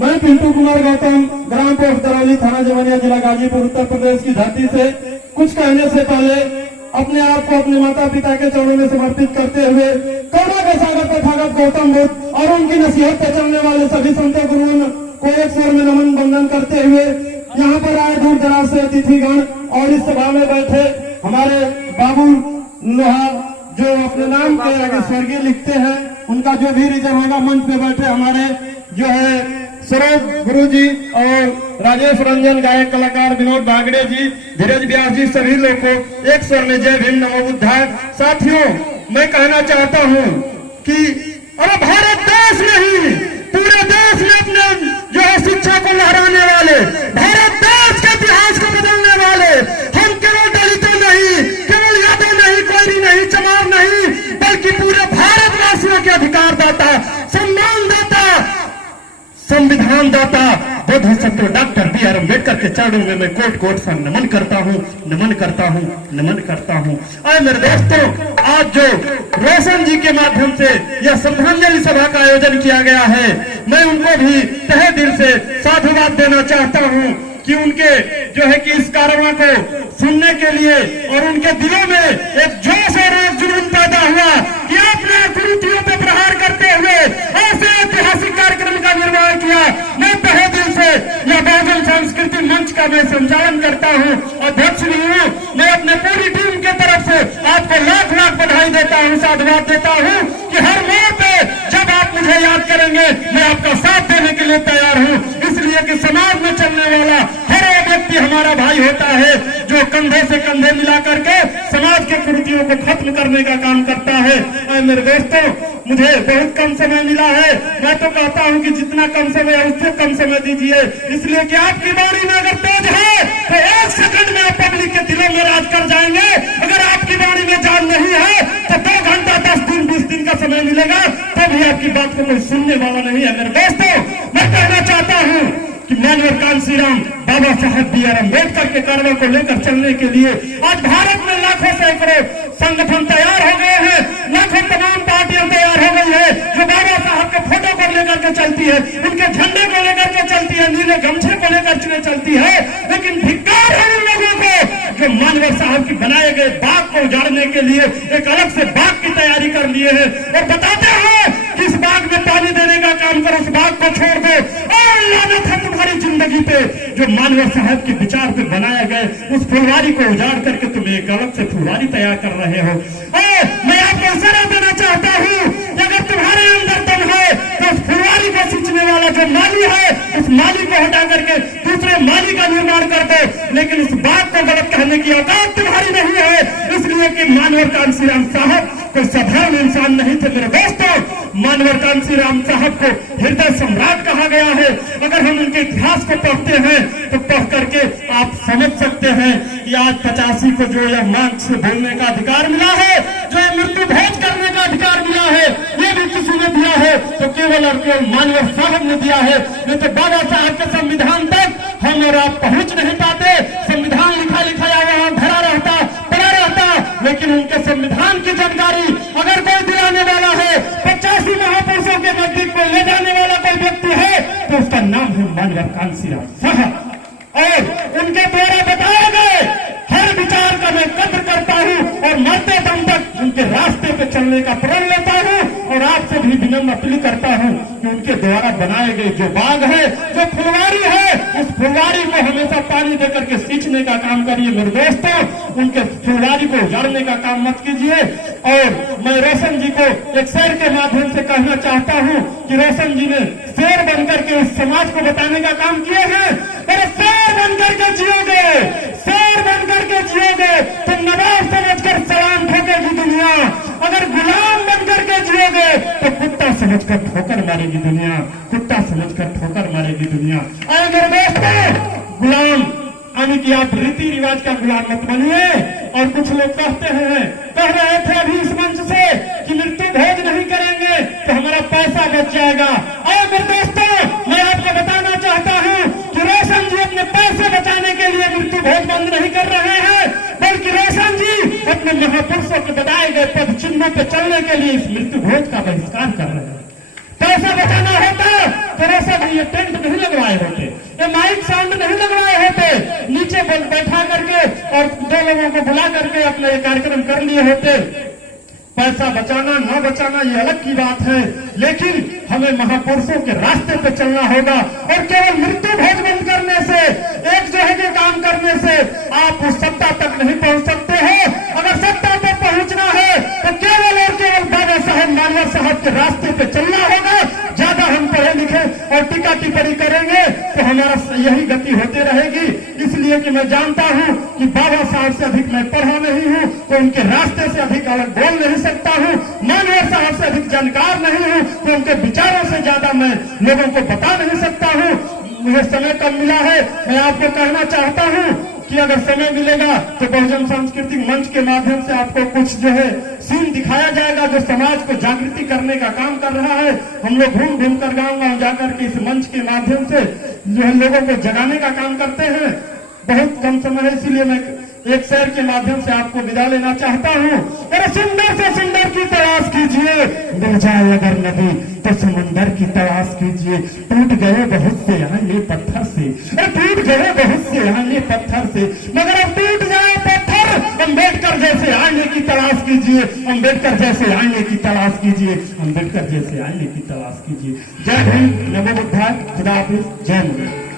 मैं पिंटू कुमार गौतम, ग्राम पोस्ट दरौली, थाना जवनिया, जिला गाजीपुर, उत्तर प्रदेश की धरती से कुछ कहने से पहले अपने आप को अपने माता पिता के चरणों में समर्पित करते हुए करुणा के सागर तथागत गौतम बुद्ध और उनकी नसीहत पे चलने वाले सभी संतों गुरुओं को एक स्वर में नमन वंदन करते हुए यहाँ पर आए दूर दराज से अतिथिगण और इस सभा में बैठे हमारे बाबू लोहा जो अपने नाम के आगे स्वर्गीय लिखते हैं, उनका जो भी रिजर्व होगा, मंच पे बैठे हमारे जो है सरोज गुरु जी और राजेश रंजन गायक कलाकार विनोद बागड़े जी, धीरज व्यास जी, सभी लोग को एक स्वर में जय भीम नमो बुद्धाय। साथियों, मैं कहना चाहता हूँ कि अरे भारत देश नहीं, पूरे देश में अपने जो है शिक्षा को लहराने वाले, भारत देश के इतिहास को बदलने वाले, हम केवल दलितों नहीं, केवल यादव नहीं, कोयरी नहीं, चमार नहीं, बल्कि पूरे भारतवासियों के अधिकार दाता, सम्मान दाता, संविधान दाता बुद्ध सत्व डॉक्टर बी.आर. अम्बेडकर के चरणों में मैं कोट कोट सा नमन करता हूँ, नमन करता हूँ, नमन करता हूँ। और मेरे दोस्तों, आज जो रोशन जी के माध्यम से यह श्रद्धांजलि सभा का आयोजन किया गया है, मैं उनको भी तहे दिल से साधुवाद देना चाहता हूँ कि उनके जो है कि इस कार्यक्रम को सुनने के लिए और उनके दिलों में एक जोश और एक जुनून पैदा हुआ कि आपने कुरीतियों पर प्रहार करते हुए ऐसे ऐतिहासिक कार्यक्रम का निर्माण किया। मैं तहे दिल से यह बहुजन सांस्कृतिक मंच का मैं संचालन करता हूँ, अध्यक्ष भी हूँ। मैं अपने पूरी टीम के तरफ से आपको लाख लाख बधाई देता हूँ, साधुवाद देता हूँ कि हर मोड़ पे जब आप मुझे याद करेंगे, मैं आपका साथ देने के लिए तैयार हूँ। इसलिए कि समाज में चलने वाला हर एक व्यक्ति हमारा भाई होता है, जो कंधे से कंधे मिला करके समाज के कुरीतियों को खत्म करने का काम करता है। और मेरे दोस्तों, मुझे बहुत कम समय मिला है, मैं तो कहता हूं कि जितना कम समय है उससे कम समय दीजिए, इसलिए कि आपकी वाणी में अगर तेज है तो एक सेकंड में आप पब्लिक के दिलों में राज कर जाएंगे। अगर आपकी वाणी में जान नहीं है तो 2 घंटा 10 दिन 20 दिन का समय मिलेगा, तो भी आपकी बात को कोई सुनने वाला नहीं है। मेरे दोस्तों, मैं कहना चाहता हूँ कि माननीय कांसी राम बाबा साहब बी.आर. अम्बेडकर के कार्यों को लेकर चलने के लिए आज भारत में लाखों सैकड़ों संगठन तैयार हो गए हैं, लाखों तमाम पार्टियां तैयार हो गई है जो बाबा साहब के फोटो को लेकर के चलती है, उनके झंडे को लेकर के चलती है, नीले गमछे को लेकर के चलती है। लेकिन धिक्कार है उन लोगों को जो माननीय साहब की बनाए गए बाग को उजाड़ने के लिए एक अलग से बाग की तैयारी कर लिए है और बताते हैं कि इस बाग में पानी देने का काम करो, उस बाग को छोड़ दो और लानत है तुम्हारी जिंदगी पे जो माननीय साहब के विचार पे बनाया गए उस फुलवारी को उजाड़ करके तुम एक अलग से फुलवारी तैयार कर रहे हो। मैं आपको इशारा देना चाहता हूँ कि अगर तुम्हारे अंदर दम है तो उस फुलवारी को सींचने वाला जो माली है, उस माली को हटा करके दूसरे माली का निर्माण कर दो। लेकिन इस बात को गलत कहने की औकात तुम्हारी नहीं है, इसलिए कि माननीय कांसी राम साहब कोई साधारण इंसान नहीं थे। मेरे दोस्तों, माननीय कांसी राम साहब को हृदय सम्राट कहा गया है। अगर हम उनके इतिहास को पढ़ते हैं तो पढ़ करके आप समझ सकते हैं कि आज 85 को जो यह मंच से बोलने का अधिकार मिला है, जो यह मृत्यु भोज करने का अधिकार मिला है, ये भी किसी ने दिया है तो केवल और केवल माननीय साहब ने दिया है। नहीं तो बाबा साहब के संविधान तक हम और आप पहुंच नहीं पाते। संविधान लिखा लिखाया वहां धरा रहता, पड़ा रहता, लेकिन उनके संविधान की जानकारी अगर कोई दिलाने वाला है, 85 महापुरुषों के नजदीक को ले जाने वाला कोई व्यक्ति है तो उसका नाम है माननीय कांसी राम साहब। और उनके द्वारा बताए गए हर विचार का मैं कद्र करता हूँ और मरते दम तक उनके रास्ते पे चलने का प्रण लेता हूँ। और आपसे भी विनम्र अपील करता हूँ कि उनके द्वारा बनाए गए जो बाग है, जो फुलवारी है, उस फुलवारी को हमेशा पानी देकर के सींचने का काम करिए। मेरे दोस्तों, उनके फुलवारी को उजाड़ने का काम मत कीजिए। और मैं रोशन जी को एक शेर के माध्यम से कहना चाहता हूँ कि रोशन जी ने शेर बनकर के उस समाज को बताने का काम किए हैं। अरे शेर बनकर के जियोगे, शेर बनकर के जियोगे तो नवाब समझकर सलाम ठोकेगी दुनिया। अगर गुलाम बनकर के जियोगे तो कुत्ता समझकर ठोकर मारेगी दुनिया, कुत्ता समझकर ठोकर मारेगी दुनिया। अगर दोस्तों, गुलाम यानी कि आप रीति रिवाज का गुलाम मत बनिए। और कुछ लोग कह रहे थे अभी इस मंच से कि मृत्यु भोज नहीं करेंगे तो हमारा पैसा बच जाएगा। और मेरे दोस्तों, मैं आपको बताना चाहता हूँ कि रोशन जी अपने पैसे बचाने के लिए मृत्यु भोज बंद नहीं कर रहे हैं, बल्कि रोशन जी अपने महापुरुषों के बताए गए पद चिन्हों पर चलने के लिए इस मृत्यु भोज का बहिष्कार कर रहे हैं। पैसा बचाना होता तो रोशन जी ये टेंट नहीं लगवाए होते, ये माइक साउंड नहीं लगवाए होते, नीचे बैठा करके और 2 लोगों को बुला करके अपना ये कार्यक्रम कर लिए होते। पैसा बचाना न बचाना ये अलग की बात है, लेकिन हमें महापुरुषों के रास्ते पे चलना होगा और केवल मृत्यु भोज बंद करने से, एक जो है कि काम करने से आप उस सत्ता तक नहीं पहुंच सकते हो। अगर सत्ता पे पहुंचना है तो केवल और केवल बाबा साहेब मानवर साहब के रास्ते पे चलना होगा। ज्यादा हम पढ़े लिखे और टीका टिप्पणी करेंगे तो हमारा यही गति होती रहेगी। इसलिए कि मैं जानता हूं कि बाबा साहब से अधिक मैं पढ़ा नहीं हूं, तो उनके रास्ते से अधिक अलग बोल नहीं सकता हूं। मानवर साहब से अधिक जानकार नहीं हूं, तो उनके विचारों से ज्यादा मैं लोगों को बता नहीं सकता हूं। मुझे समय कम मिला है, मैं आपको कहना चाहता हूं कि अगर समय मिलेगा तो बहुजन सांस्कृतिक मंच के माध्यम से आपको कुछ जो है सीन दिखाया जाएगा जो समाज को जागृति करने का काम कर रहा है। हम लोग घूम घूम कर गाँव जाकर के इस मंच के माध्यम से जो है लोगों को जगाने का काम करते हैं। बहुत कम समय है, इसीलिए मैं एक शेर के माध्यम से आपको विदा लेना चाहता हूँ। अरे सुंदर से सुंदर की तलाश कीजिए, मिल जाए अगर नदी तो समंदर की तलाश कीजिए। टूट गए बहुत से आईने पत्थर से, टूट गए बहुत से आईने पत्थर से, मगर अब टूट जाए पत्थर। अम्बेडकर जैसे आईने की तलाश कीजिए, अम्बेडकर जैसे आईने की तलाश कीजिए, अम्बेडकर जैसे आईने की तलाश कीजिए। जय हिंद, नमो बुद्धाय, खुदा हाफिज, जय मुगल।